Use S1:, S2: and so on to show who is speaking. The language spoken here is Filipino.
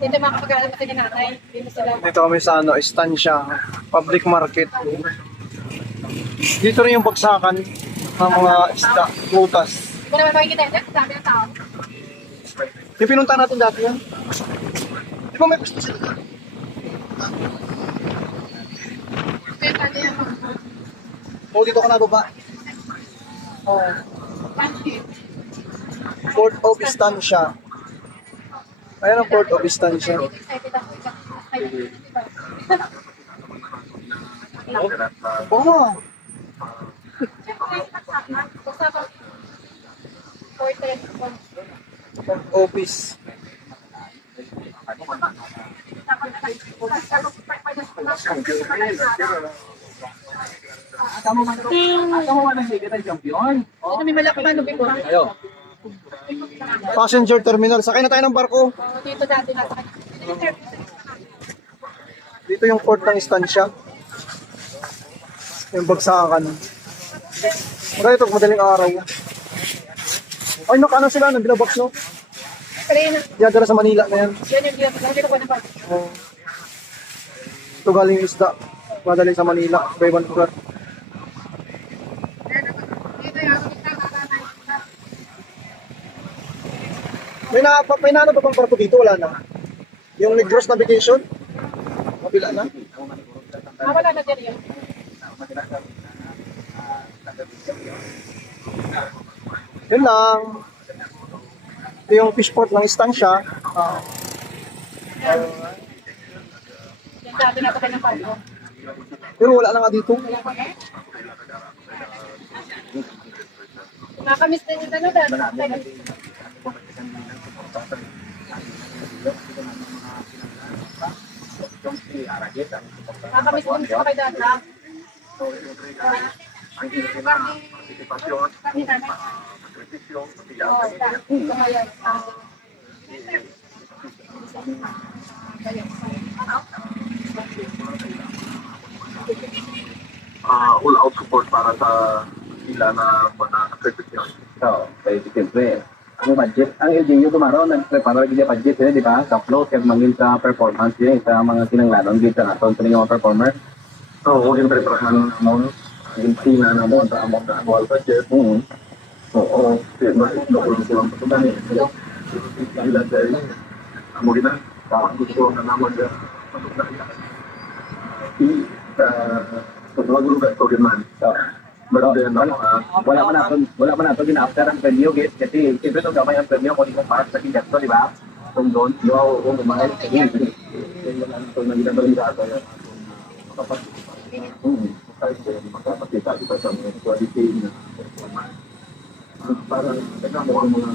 S1: Hindi mga kapag-alam sa ginatay. Hindi mo sila.
S2: Dito kami sa ano, estansya, public market. Dito rin yung bagsakan ng mga isda, butas.
S1: Hindi mo naman makikita yun. Sabi ng tao.
S2: Yung pinunta natin dati yan. Di ba may gusto sila? Oo, dito ka na baba. Oh, Port of Estancia. Ayan ang Port of Estancia.
S1: Excited ako. Ayun.
S2: Oo. Port Office.
S1: Ito may malaki pa lubig ko.
S2: Passenger terminal. Sakay na tayo ng barko.
S1: Dito dati kanya.
S2: Dito yung port ng Estancia. Yung bagsakan. Maganda ito, madaling araw. Ay, nakano sila, nang binabox, no? Yan, dala sa Manila na yan.
S1: yun yung na.
S2: Oh. Ito galing isda. Madaling sa Manila, sa ibang lugar. May na, pa- may naano pa bang barko dito? Wala na. Yung Negros Navigation? Mapila na.
S1: Ah, wala na dyan yun.
S2: Yun lang. Ito yung fishport ng Estancia. Ah,
S1: Yung dati nasa kanyang palco.
S2: pero wala na nga dito.
S1: Nakakamiss din yung ano dati. Nakakamiss din sa kay dati. Oo, kamayan. Ah.
S3: uh, all out support para sa sila na mga affected yun.
S4: Oo, kaya siyempre, ang budget, ang LGU tumaro, nagprepara lagi niya budget sila, di ba? Sa flow, kaya mangin sa performance yun, sa mga kinanglanon, dito na, yung mga performer.
S3: So, kung yung preparahan mo, yung tina na mo sa among na annual budget,
S4: Mm.
S3: oo, pa ito eh. Sila dahil, amo gina, gusto na naman na patok na sa, sa mga man. But then, ano, ah,
S4: wala man nato, wala man nato gina-after ang premyo, guys, kasi siyempre itong gamay ang premyo, kung ikong para sa kinyasto, di ba? Kung doon,
S3: no, kung kumain, kaya wala na ito na ginagawa ito.
S4: mm.
S3: kahit uh, makakakita kita sa mga quality na. Parang, teka mo ang mga